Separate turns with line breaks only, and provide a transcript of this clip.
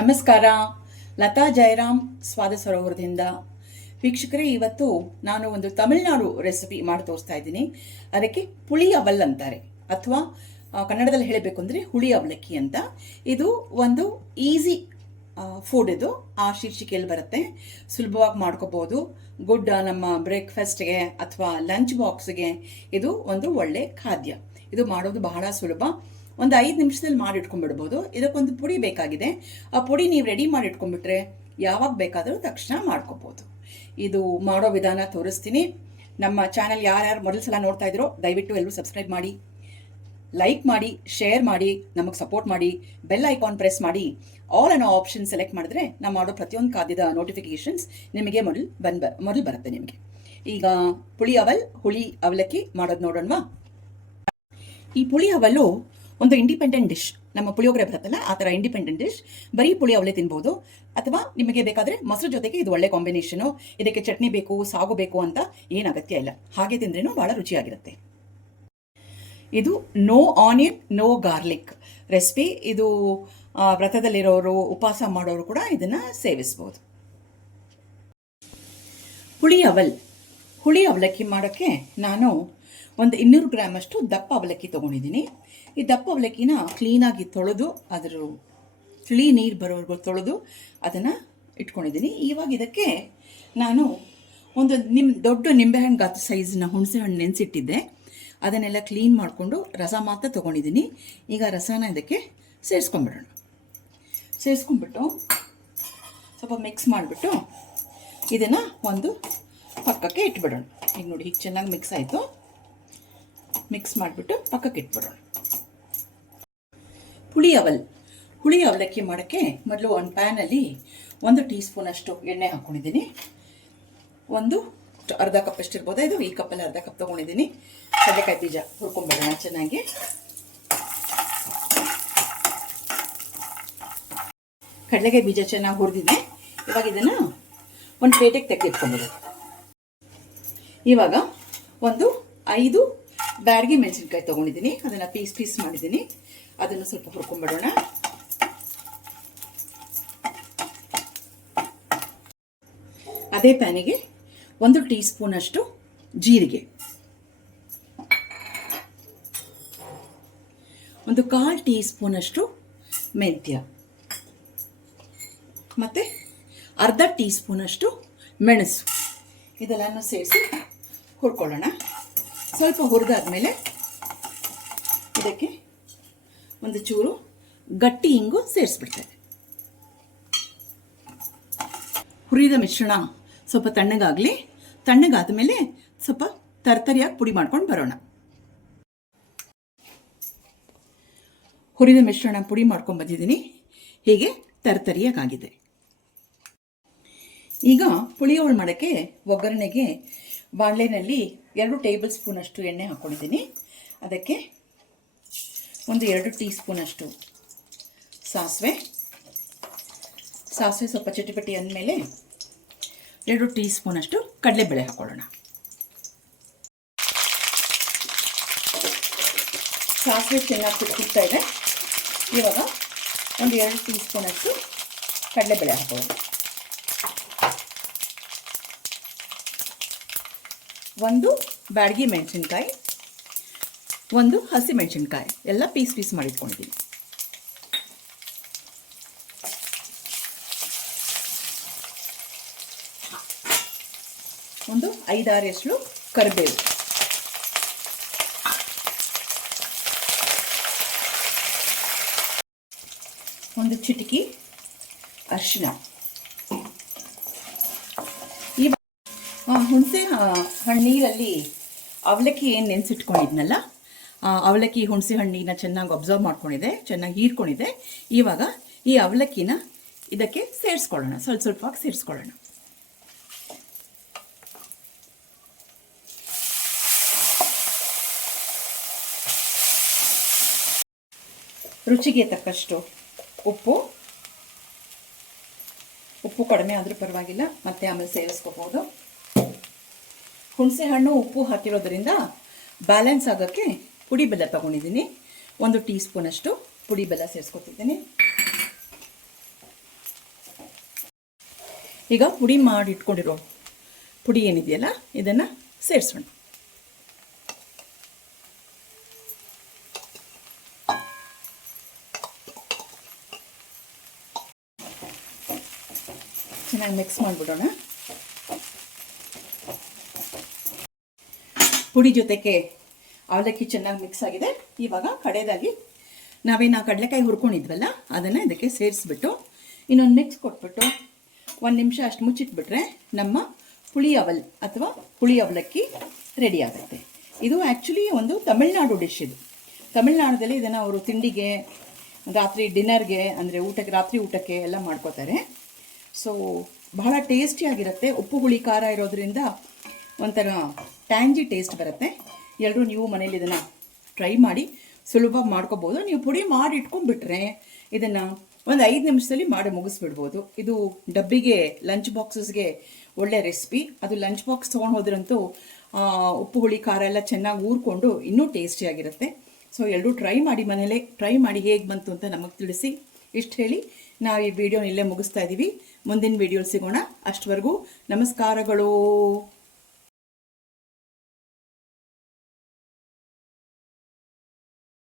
ನಮಸ್ಕಾರ. ಲತಾ ಜಯರಾಮ್ ಸ್ವಾದ ಸರೋವರದಿಂದ. ವೀಕ್ಷಕರೇ, ಇವತ್ತು ನಾನು ಒಂದು ತಮಿಳುನಾಡು ರೆಸಿಪಿ ಮಾಡಿ ತೋರಿಸ್ತಾ ಇದ್ದೀನಿ. ಅದಕ್ಕೆ ಪುಳಿ ಅವಲ್ ಅಂತಾರೆ, ಅಥವಾ ಕನ್ನಡದಲ್ಲಿ ಹೇಳಬೇಕು ಅಂದರೆ ಹುಳಿ ಅವಲಕ್ಕಿ ಅಂತ. ಇದು ಒಂದು ಈಸಿ ಫುಡ್ ಇದು. ಆ ಶೀರ್ಷಿಕೆಯಲ್ಲಿ ಬರುತ್ತೆ. ಸುಲಭವಾಗಿ ಮಾಡ್ಕೋಬೋದು. ಗುಡ್ ನಮ್ಮ ಬ್ರೇಕ್ಫಾಸ್ಟ್ಗೆ ಅಥವಾ ಲಂಚ್ ಬಾಕ್ಸ್ಗೆ ಇದು ಒಂದು ಒಳ್ಳೆ ಖಾದ್ಯ. ಇದು ಮಾಡೋದು ಬಹಳ ಸುಲಭ. ಒಂದು ಐದು ನಿಮಿಷದಲ್ಲಿ ಮಾಡಿ ಇಟ್ಕೊಂಡ್ಬಿಡ್ಬೋದು ಇದಕ್ಕೊಂದು ಪುಡಿ ಬೇಕಾಗಿದೆ. ಆ ಪುಡಿ ನೀವು ರೆಡಿ ಮಾಡಿ ಇಟ್ಕೊಂಡ್ಬಿಟ್ರೆ ಯಾವಾಗ ಬೇಕಾದರೂ ತಕ್ಷಣ ಮಾಡ್ಕೋಬೋದು. ಇದು ಮಾಡೋ ವಿಧಾನ ತೋರಿಸ್ತೀನಿ. ನಮ್ಮ ಚಾನಲ್ ಯಾರ್ಯಾರು ಮೊದಲು ಸಲ ನೋಡ್ತಾ ಇದ್ರೋ, ದಯವಿಟ್ಟು ಎಲ್ಲರೂ ಸಬ್ಸ್ಕ್ರೈಬ್ ಮಾಡಿ ಲೈಕ್ ಮಾಡಿ ಶೇರ್ ಮಾಡಿ, ನಮಗೆ ಸಪೋರ್ಟ್ ಮಾಡಿ ಬೆಲ್ ಐಕಾನ್ ಪ್ರೆಸ್ ಮಾಡಿ ಆಲ್ ಅನ್ನೋ ಆಪ್ಷನ್ ಸೆಲೆಕ್ಟ್ ಮಾಡಿದ್ರೆ ನಾವು ಮಾಡೋ ಪ್ರತಿಯೊಂದು ಖಾದ್ಯದ ನೋಟಿಫಿಕೇಶನ್ಸ್ ನಿಮಗೆ ಮೊದಲು ಬಂದ್ ಮೊದಲು ಬರುತ್ತೆ ನಿಮಗೆ. ಈಗ ಪುಳಿ ಅವಲ್, ಹುಳಿ ಅವಲಕ್ಕಿ ಮಾಡೋದು ನೋಡೋಣವಾ? ಈ ಪುಳಿ ಅವಲು ಒಂದು ಇಂಡಿಪೆಂಡೆಂಟ್ ಡಿಶ್ ನಮ್ಮ ಪುಳಿಯೋಗರೆ ಬರುತ್ತಲ್ಲ, ಆ ಥರ ಇಂಡಿಪೆಂಡೆಂಟ್ ಡಿಶ್ ಬರೀ ಪುಳಿ ಅವಳೆ ತಿನ್ಬೋದು. ಅಥವಾ ನಿಮಗೆ ಬೇಕಾದರೆ ಮೊಸರು ಜೊತೆಗೆ ಇದು ಒಳ್ಳೆ ಕಾಂಬಿನೇಷನು ಇದಕ್ಕೆ ಚಟ್ನಿ ಬೇಕು, ಸಾಗು ಬೇಕು ಅಂತ ಏನು ಅಗತ್ಯ ಇಲ್ಲ. ಹಾಗೆ ತಿಂದ್ರೇನು ಭಾಳ ರುಚಿಯಾಗಿರುತ್ತೆ. ಇದು no onion no garlic recipe ಇದು ವ್ರತದಲ್ಲಿರೋರು, ಉಪವಾಸ ಮಾಡೋರು ಕೂಡ ಇದನ್ನು ಸೇವಿಸ್ಬೋದು. ಹುಳಿ ಅವಲ್. ಹುಳಿ ಅವಲಕ್ಕಿ ಮಾಡೋಕ್ಕೆ ನಾನು ಒಂದು ಇನ್ನೂರು ಗ್ರಾಮಷ್ಟು ದಪ್ಪ ಅವಲಕ್ಕಿ ತೊಗೊಂಡಿದ್ದೀನಿ. ಈ ದಪ್ಪ ಅವಲಕ್ಕಿನ ಕ್ಲೀನಾಗಿ ತೊಳೆದು, ಅದರ ತಿಳಿ ನೀರು ಬರೋವರೆಗೂ ತೊಳೆದು ಅದನ್ನು ಇಟ್ಕೊಂಡಿದ್ದೀನಿ. ಇವಾಗ ಇದಕ್ಕೆ ನಾನು ಒಂದು ನಿಮ್ಮ ದೊಡ್ಡ ನಿಂಬೆಹಣ್ಣು ಗಾತ್ರ ಸೈಜ್ನ ಹುಣಸೆ ಹಣ್ಣು ನೆನೆಸಿಟ್ಟಿದ್ದೆ. ಅದನ್ನೆಲ್ಲ ಕ್ಲೀನ್ ಮಾಡಿಕೊಂಡು ರಸ ಮಾತ್ರ ತೊಗೊಂಡಿದ್ದೀನಿ. ಈಗ ರಸನ ಇದಕ್ಕೆ ಸೇರಿಸ್ಕೊಂಡ್ಬಿಡೋಣ. ಸೇರಿಸ್ಕೊಂಡ್ಬಿಟ್ಟು ಸ್ವಲ್ಪ ಮಿಕ್ಸ್ ಮಾಡಿಬಿಟ್ಟು ಇದನ್ನು ಒಂದು ಪಕ್ಕಕ್ಕೆ ಇಟ್ಬಿಡೋಣ. ಈಗ ನೋಡಿ ಹೀಗೆ ಚೆನ್ನಾಗಿ ಮಿಕ್ಸ್ ಆಯಿತು. ಮಿಕ್ಸ್ ಮಾಡಿಬಿಟ್ಟು ಪಕ್ಕಕ್ಕೆ ಇಟ್ಬಿಡೋಣ. ಹುಳಿ ಅವಲ್. ಹುಳಿ ಅವಲಕ್ಕಿ ಮಾಡೋಕ್ಕೆ ಮೊದಲು ಒಂದು ಪ್ಯಾನಲ್ಲಿ ಒಂದು ಟೀ ಸ್ಪೂನಷ್ಟು ಎಣ್ಣೆ ಹಾಕ್ಕೊಂಡಿದ್ದೀನಿ ಒಂದು ಅರ್ಧ ಕಪ್ ಎಷ್ಟು ಇದು ಈ ಕಪ್ಪಲ್ಲಿ ಅರ್ಧ ಕಪ್ ತೊಗೊಂಡಿದ್ದೀನಿ. ಕಡಲೆಕಾಯಿ ಬೀಜ ಹುರ್ಕೊಂಬಿಡೋಣ ಚೆನ್ನಾಗಿ. ಕಡಲೆಕಾಯಿ ಬೀಜ ಚೆನ್ನಾಗಿ ಹುರಿದಿದೆ. ಇವಾಗ ಇದನ್ನು ಒಂದು ಪ್ಲೇಟಿಗೆ ತೆಗೆದಿಟ್ಕೊಂಡ್ಬಿಡೋದು ಇವಾಗ ಒಂದು ಐದು ಬ್ಯಾಡಗಿ ಮೆಣಸಿನ್ಕಾಯಿ ತೊಗೊಂಡಿದ್ದೀನಿ. ಅದನ್ನು ಪೀಸ್ ಪೀಸ್ ಮಾಡಿದ್ದೀನಿ. ಅದನ್ನು ಸ್ವಲ್ಪ ಹುರ್ಕೊಂಡ್ಬಿಡೋಣ ಅದೇ ಪ್ಯಾನಿಗೆ ಒಂದು ಟೀ ಸ್ಪೂನಷ್ಟು ಜೀರಿಗೆ. ಒಂದು ಕಾಲು ಟೀ ಸ್ಪೂನಷ್ಟು ಮೆಂತ್ಯ. ಮತ್ತು ಅರ್ಧ ಟೀ ಸ್ಪೂನಷ್ಟು ಮೆಣಸು. ಇದೆಲ್ಲನೂ ಸೇರಿಸಿ ಹುರ್ಕೊಳ್ಳೋಣ. ಸ್ವಲ್ಪ ಹುರಿದಾದ್ಮೇಲೆ ಇದಕ್ಕೆ ಒಂದು ಚೂರು ಗಟ್ಟಿ ಇಂಗು ಸೇರಿಸ್ಬಿಡ್ತೇವೆ ಹುರಿದ ಮಿಶ್ರಣ ಸ್ವಲ್ಪ ತಣ್ಣಗಾಗಲಿ ತಣ್ಣಗಾದ ಮೇಲೆ ಸ್ವಲ್ಪ ತರ್ತರಿಯಾಗಿ ಪುಡಿ ಮಾಡ್ಕೊಂಡು ಬರೋಣ. ಹುರಿದ ಮಿಶ್ರಣ ಪುಡಿ ಮಾಡ್ಕೊಂಡು ಬಂದಿದ್ದೀನಿ. ಹೀಗೆ ತರ್ತರಿಯಾಗಿದೆ ಈಗ ಪುಳಿಯೋಳು ಮಾಡೋಕ್ಕೆ ಒಗ್ಗರಣೆಗೆ ಬಾಣಲೆನಲ್ಲಿ ಎರಡು ಟೇಬಲ್ ಸ್ಪೂನಷ್ಟು ಎಣ್ಣೆ ಹಾಕ್ಕೊಂಡಿದ್ದೀನಿ ಅದಕ್ಕೆ ಒಂದು ಎರಡು ಟೀ ಸ್ಪೂನಷ್ಟು ಸಾಸಿವೆ. ಸಾಸಿವೆ ಸ್ವಲ್ಪ ಚಟಿಪಟಿ ಅಂದಮೇಲೆ ಎರಡು ಟೀ ಸ್ಪೂನಷ್ಟು ಕಡಲೆಬೇಳೆ ಹಾಕ್ಕೊಳ್ಳೋಣ ಸಾಸಿವೆ ಚೆನ್ನಾಗಿ ಕುಟ್ತಾ ಇದೆ. ಇವಾಗ ಒಂದು ಎರಡು ಟೀ ಸ್ಪೂನಷ್ಟು ಕಡಲೆಬೇಳೆ ಹಾಕೊಳ್ಳೋಣ. ಒಂದು ಬ್ಯಾಡಗಿ ಮೆಣಸಿನ್ಕಾಯಿ, ಒಂದು ಹಸಿ ಮೆಣಸಿನ್ಕಾಯಿ. ಎಲ್ಲ ಪೀಸ್ ಪೀಸ್ ಮಾಡಿಟ್ಕೊಂಡಿದ್ದೀನಿ. ಒಂದು ಐದಾರು ಎಸಳು ಕರಿಬೇವು. ಒಂದು ಚಿಟಿಕಿ ಅರಿಶಿನ ಈ ಆ, ಹುಣಸೆ ಹಣ್ಣೀರಲ್ಲಿ ಅವಲಕ್ಕಿ ಏನು ನೆನೆಸಿಟ್ಕೊಂಡಿದ್ನಲ್ಲ ಅವಲಕ್ಕಿ ಹುಣಸೆ ಹಣ್ಣಿನ ಚೆನ್ನಾಗಿ ಅಬ್ಸರ್ವ್ ಮಾಡ್ಕೊಂಡಿದೆ, ಚೆನ್ನಾಗಿ ಹೀರ್ಕೊಂಡಿದೆ. ಇವಾಗ ಈ ಅವಲಕ್ಕಿನ ಇದಕ್ಕೆ ಸೇರಿಸ್ಕೊಳ್ಳೋಣ, ಸ್ವಲ್ಪ ಸ್ವಲ್ಪವಾಗಿ ಸೇರಿಸ್ಕೊಳ್ಳೋಣ. ರುಚಿಗೆ ತಕ್ಕಷ್ಟು ಉಪ್ಪು. ಉಪ್ಪು ಕಡಿಮೆ ಆದರೂ ಪರವಾಗಿಲ್ಲ, ಮತ್ತೆ ಆಮೇಲೆ ಸೇರಿಸ್ಕೋಬೋದು. ಹುಣಸೆ ಹಣ್ಣು ಉಪ್ಪು ಹಾಕಿರೋದ್ರಿಂದ ಬ್ಯಾಲೆನ್ಸ್ ಆಗೋಕ್ಕೆ ಪುಡಿ ಬೆಲ್ಲ ತೊಗೊಂಡಿದ್ದೀನಿ. ಒಂದು ಟೀ ಸ್ಪೂನಷ್ಟು ಪುಡಿ ಬೆಲ್ಲ ಸೇರಿಸ್ಕೊತಿದ್ದೀನಿ. ಈಗ ಪುಡಿ ಮಾಡಿ ಇಟ್ಕೊಂಡಿರೋ ಪುಡಿ ಏನಿದೆಯಲ್ಲ, ಇದನ್ನು ಸೇರಿಸೋಣ. ಚೆನ್ನಾಗಿ ಮಿಕ್ಸ್ ಮಾಡಿಬಿಡೋಣ. ಪುಡಿ ಜೊತೆಗೆ ಅವಲಕ್ಕಿ ಚೆನ್ನಾಗಿ ಮಿಕ್ಸ್ ಆಗಿದೆ. ಇವಾಗ ಕಡೆಯದಾಗಿ ನಾವೇನು ಆ ಕಡಲೆಕಾಯಿ ಹುರ್ಕೊಂಡಿದ್ವಲ್ಲ, ಅದನ್ನು ಇದಕ್ಕೆ ಸೇರಿಸ್ಬಿಟ್ಟು ಇನ್ನೊಂದು ಮಿಕ್ಸ್ ಕೊಟ್ಬಿಟ್ಟು ಒಂದು ನಿಮಿಷ ಅಷ್ಟು ಮುಚ್ಚಿಟ್ಬಿಟ್ರೆ ನಮ್ಮ ಪುಳಿ ಅವಲ್ ಅಥವಾ ಪುಳಿ ಅವಲಕ್ಕಿ ರೆಡಿ ಆಗುತ್ತೆ. ಇದು ಆ್ಯಕ್ಚುಲಿ ಒಂದು ತಮಿಳ್ನಾಡು ಡಿಶ್ ಇದು. ತಮಿಳ್ನಾಡದಲ್ಲಿ ಇದನ್ನು ಅವರು ತಿಂಡಿಗೆ, ರಾತ್ರಿ ಡಿನ್ನರ್ಗೆ ಅಂದರೆ ಊಟಕ್ಕೆ, ರಾತ್ರಿ ಊಟಕ್ಕೆ ಎಲ್ಲ ಮಾಡ್ಕೋತಾರೆ. ಸೊ ಬಹಳ ಟೇಸ್ಟಿಯಾಗಿರುತ್ತೆ ಉಪ್ಪು, ಹುಳಿ, ಖಾರ ಇರೋದ್ರಿಂದ ಒಂಥರ ಟ್ಯಾಂಜಿ ಟೇಸ್ಟ್ ಬರುತ್ತೆ. ಎಲ್ಲರೂ ನೀವು ಮನೇಲಿ ಇದನ್ನು ಟ್ರೈ ಮಾಡಿ ಸುಲಭವಾಗಿ ಮಾಡ್ಕೋಬೋದು. ನೀವು ಪುಡಿ ಮಾಡಿ ಇಟ್ಕೊಂಡ್ಬಿಟ್ರೆ ಇದನ್ನು ಒಂದು ಐದು ನಿಮಿಷದಲ್ಲಿ ಮಾಡಿ ಮುಗಿಸ್ಬಿಡ್ಬೋದು. ಇದು ಡಬ್ಬಿಗೆ ಲಂಚ್ ಬಾಕ್ಸಸ್ಗೆ ಒಳ್ಳೆ ರೆಸಿಪಿ ಅದು ಲಂಚ್ ಬಾಕ್ಸ್ ತೊಗೊಂಡು ಹೋದ್ರಂತೂ ಉಪ್ಪು, ಹುಳಿ, ಖಾರ ಎಲ್ಲ ಚೆನ್ನಾಗಿ ಊರ್ಕೊಂಡು ಇನ್ನೂ ಟೇಸ್ಟಿಯಾಗಿರುತ್ತೆ ಸೊ ಎಲ್ಲರೂ ಟ್ರೈ ಮಾಡಿ ಮನೇಲೆ ಟ್ರೈ ಮಾಡಿ ಹೇಗೆ ಬಂತು ಅಂತ ನಮಗೆ ತಿಳಿಸಿ. ಇಷ್ಟು ಹೇಳಿ ನಾವು ಈ ವಿಡಿಯೋನ ಇಲ್ಲೇ ಮುಗಿಸ್ತಾ ಇದ್ದೀವಿ ಮುಂದಿನ ವಿಡಿಯೋ ಸಿಗೋಣ. ಅಷ್ಟವರೆಗೂ ನಮಸ್ಕಾರಗಳು.